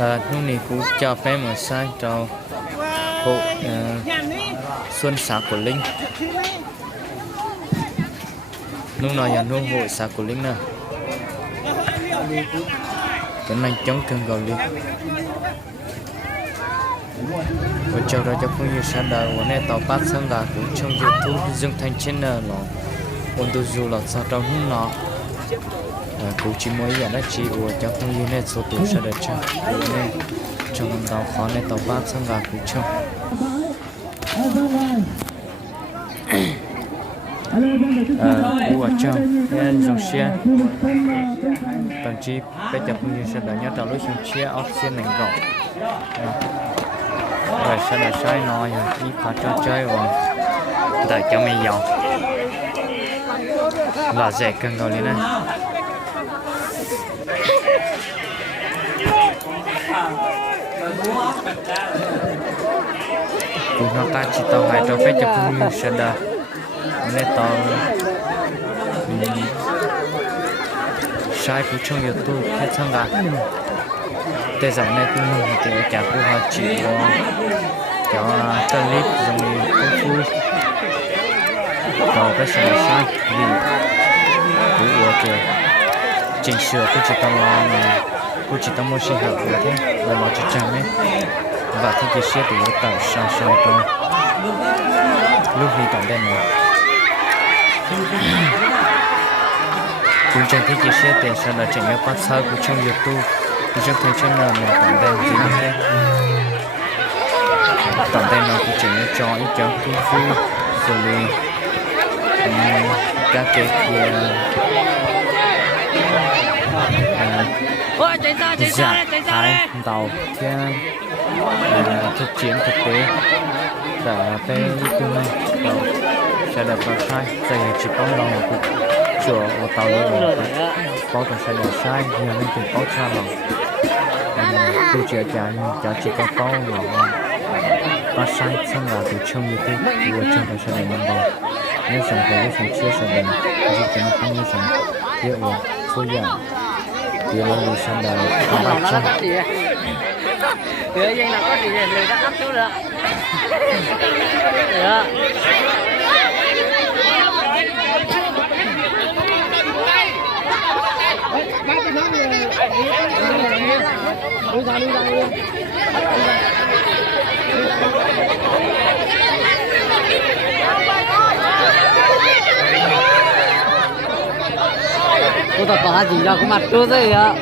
lúc này cũng cho phép một sai cho hộ xuân xã của linh lúc nào nhà nuôi hội xã của linh nè cái này chống cơn gầu đi và cho ra cho phương như sáng đời và này tàu bát sáng là cũng trong YouTube dương thanh trên nó ôn tu dù là sao trong hôm nọ cũng chỉ mới giờ đã chỉ của cho phương như này số tuổi sẽ được cho nên trong tàu khó này tàu bát sáng là cũng trong của trong nên dòng xe tầng chi bây giờ phương như sẽ đợi nhớ tàu lúc dòng xe option này rộng rồi sẽ là sai nói đi phá cho chơi rồi đợi cho mày giàu là dễ cần rồi lên này cũng nó ta chỉ tao hai cho phép cho phương như sẽ đợi nên tao sai của trong YouTube hết sang là tới giờ này cũng mong thì cả của họ chỉ có clip dùng công phu tàu cái sự sai vì của cái chỉnh sửa cái chỉ tao là của chỉ tao mua xe hợp của thế và nó chỉ chẳng ấy và thì cái xe thì nó tàu sao sao cho lúc đi tổng đen này cũng chẳng thấy cái xe tiền sao là chẳng có phát sao của trong YouTube thì trong thời gian nào mà tổng đen gì như thế tổng đen nào cũng chỉ cho ít cho công phu rồi các cái kia giả thái tàu theo thực chiến thực tế đã về tương lai sẽ được vào sai thì chỉ có lòng là cũng sửa một tàu lên rồi có cả sẽ được sai nhiều nên chỉ có cha lòng tôi chỉ chỉ có là ta sai xong là từ trong như thế vừa trong phải sẽ này nhân đầu nếu sản phẩm với sản chia sẻ mình thì chỉ nó không như sản hiệu là số giảm thì là vì sản đời không bạch chân tự nhiên là có gì người ta áp xuống được cô ta tỏ chỉ ra cái mặt chú thôi ạ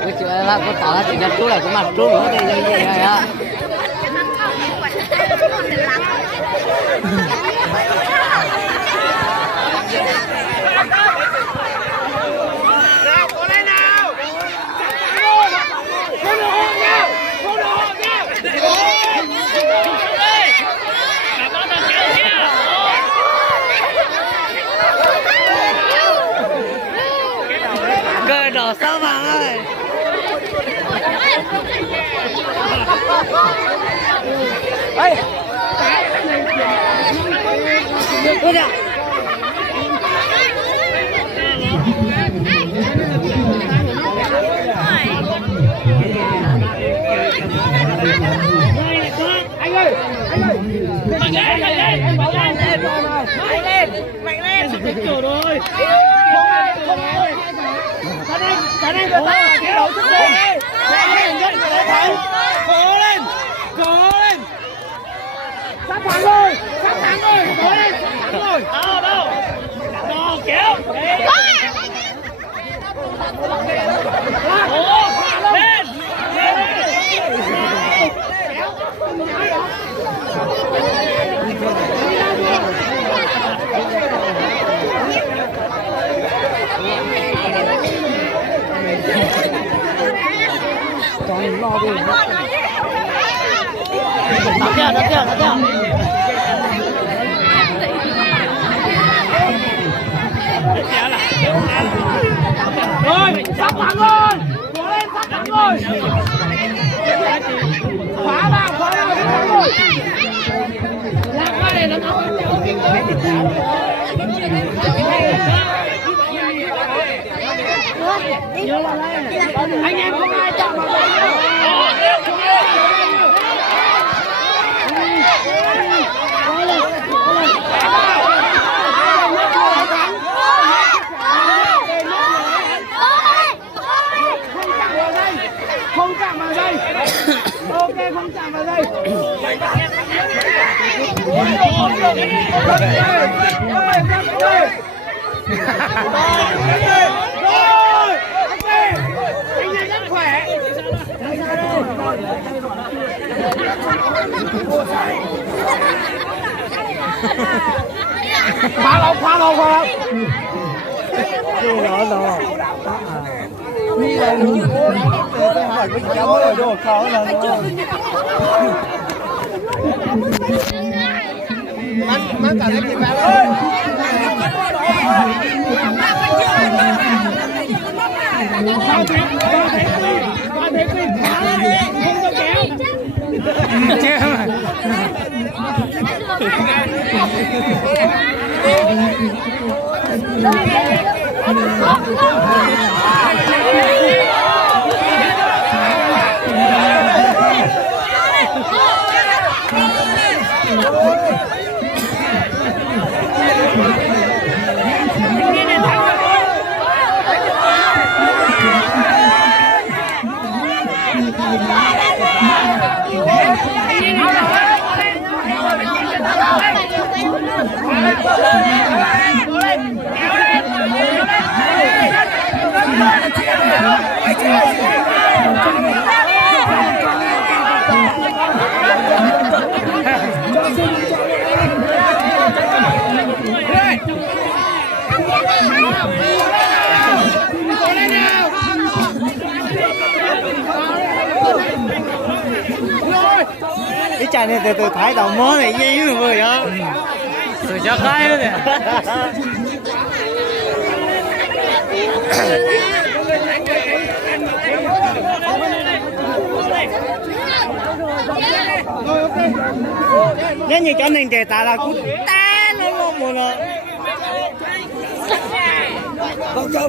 cái chuyện là cô tỏ chỉ ra chú là cái mặt chú nữa thì như vậy ạ đổ sao vàng ơi ơi ôi da anh ơi mạnh lên em bảo lên mạnh lên rồi Khả năng của ta kéo đầu sức lên nhanh nhất của đại thắng cố lên sắp thắng rồi cố lên sắp thắng rồi đâu kéo lên còn lo đi đập theo rồi sắp thắng rồi cố lên sắp thắng rồi khóa vào rồi làm qua để nó anh em không ai chọn vào đây vào đây. Ok, không chạm vào đây. Khóa lỗ. Đó đó. Đi là hỏi với cháu ở đâu khó là mang cả cái gì vào ơi. Cái chai này từ thái đầu mớ này gì mà vừa vậy? Từ cho khai nữa nè. Nếu như cho nên để ta là cũng ta nó luôn một rồi. Không cho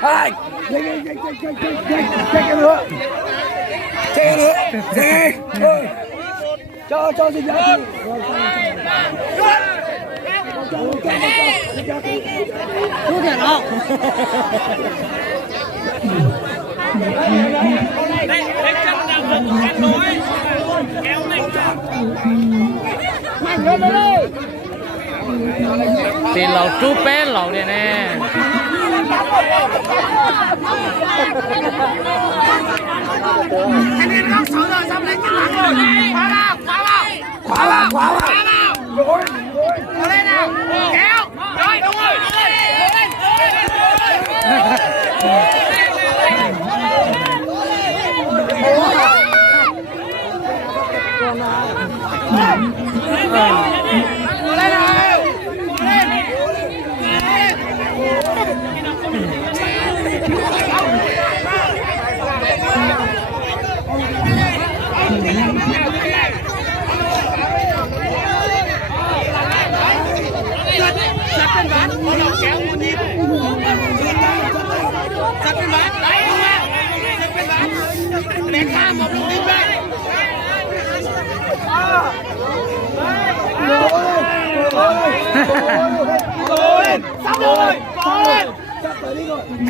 hai. Chạy nữa. Cho gì vậy? Chú thiệt không? Tiền lẩu chú bé lẩu này nè. Anh em không sợ rồi, xong lên cái mặt rồi. Khóa vào. Rồi. Ở đây nào. Kéo. Rồi, đúng rồi.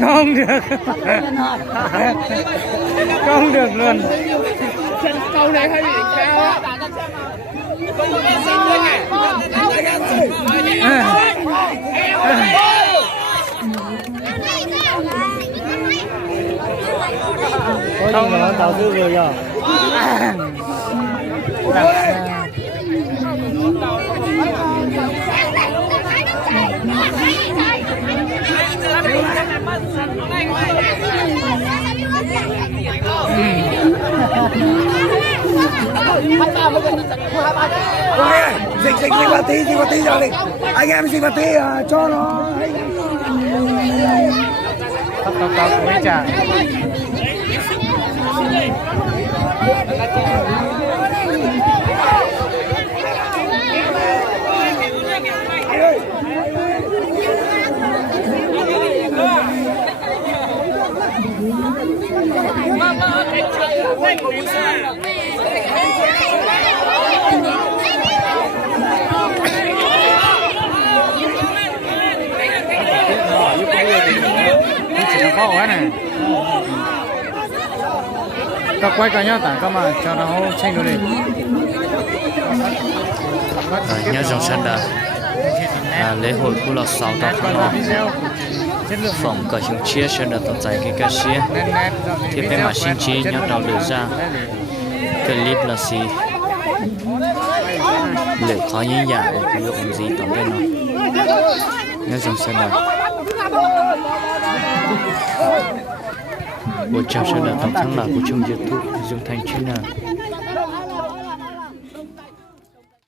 Không được. Không được luôn. Câu này hơi bị cao á. Không nó đầu tư rồi rồi. Dịch vào tí rồi đi. Anh em dịch vào tí cho nó. Tao cũng chả. Chỉ nó khó quá này. các quay cả nhau tả các mà cho nó tranh đồ đi nhau dòng sân đã lễ hội của lò 6 tháng 5 phòng cờ chúng chia sân đã tổng giải cái ca sĩ thì bên mà xin trí nhau đầu đưa ra clip là gì lễ khó như dạ ở cái dụng gì tổng bên nó nhau dòng sân đã buổi chào sân đã tổng thắng là của chung YouTube dùng thành chuyên nào